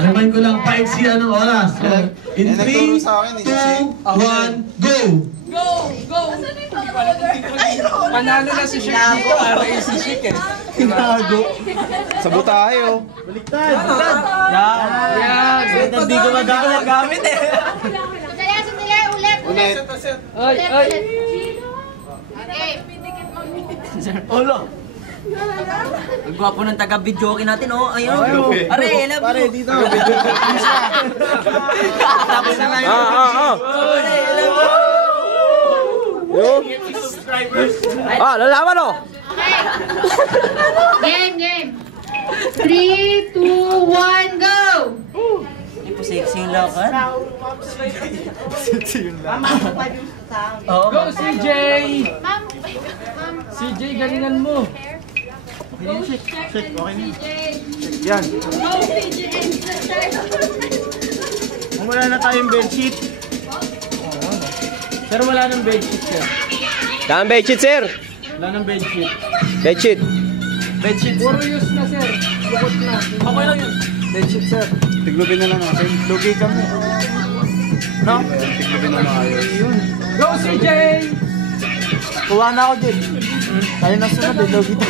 Remind ko lang, paiksi anong oras. So, in 3, 2, 1, go! Go! Go! Panalo na si Shik dito. Aray si Shik eh. Tinago. Sabot tayo. Baliktad! Yan! Hindi ko magagamit eh. Sandali, ulit. Ay, ay! Okay. Olo! Ang gwapo ng taga-videoke natin, oh. Ayun. Are, love Pare, you. dito. Tapos na lang yun. Are, love you. Lalaman oh. Okay. Game. 3, 2, 1, go! Hindi po sexy yung lakad. Go, CJ! Ma'am. CJ, galingan mo. Yan. Go, CJ. Kung wala na tayong bedsheet. Sir, wala nang bedsheet, sir. Saan bedsheet, sir? Wala nang bedsheet. Bedsheet. Bedsheet, sir. Puro use na, sir. Bukot na. Okay lang yun. Bedsheet, sir. Tiglubin na lang natin. Lugi kami. No? Tiglubin na lang kayo. Go, CJ! Kuha na ako din. Tayo na sunod eh. Lugi to.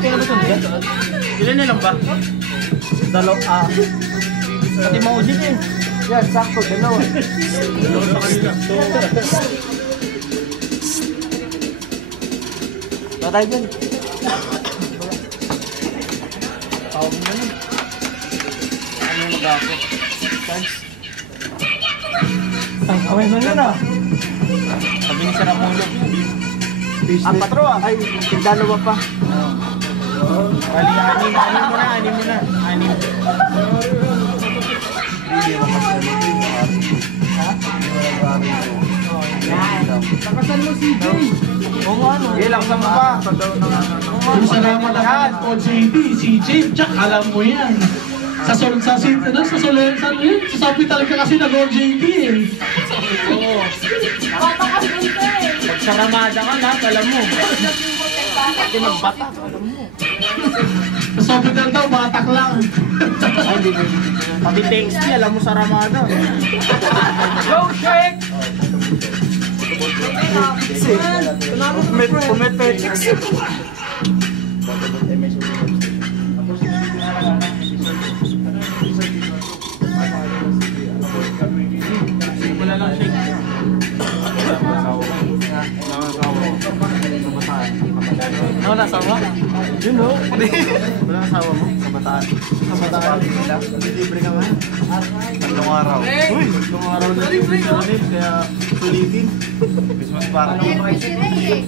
Kaya ba sunod yan? Ilan na lang ba? Pati maudit eh. Yan, sakto. Dalawa. Dalawa pa kanila. Patay dyan. Tawag mo na. Ano yung mag-ako? Thanks. Away mo na na. Sabi ni Sarap Mulog. Patro ah. Ay, dalawa pa. Anim mo na. Anim. Takasan mo, CJ! Oo nga no. Ilang sa pa. Yung salamat naman po si Jim, Jack, alam mo yan. Sa hospital ka kasi nag-OJT eh. Pag sa Ramada ka na, alam mo. Pati magbatak, alam mo. Sa hospital daw, batak lang. Ay, hindi. Pati Tengsti, alam mo sa Ramada. Go, Shik! Pumet-petix. Wala lang shake. Ano nasawa? Yun no? Wala nasawa mo? Kabataan. Kabataan nila? Libre ka nga. Tatlong araw. Uy! Tatlong araw na libre ka rin. Kaya sulitin. Christmas para naman. Technique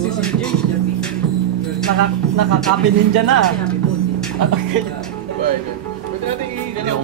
si CJ. Nakakapin ninja na. Pwede natin i-ganyan.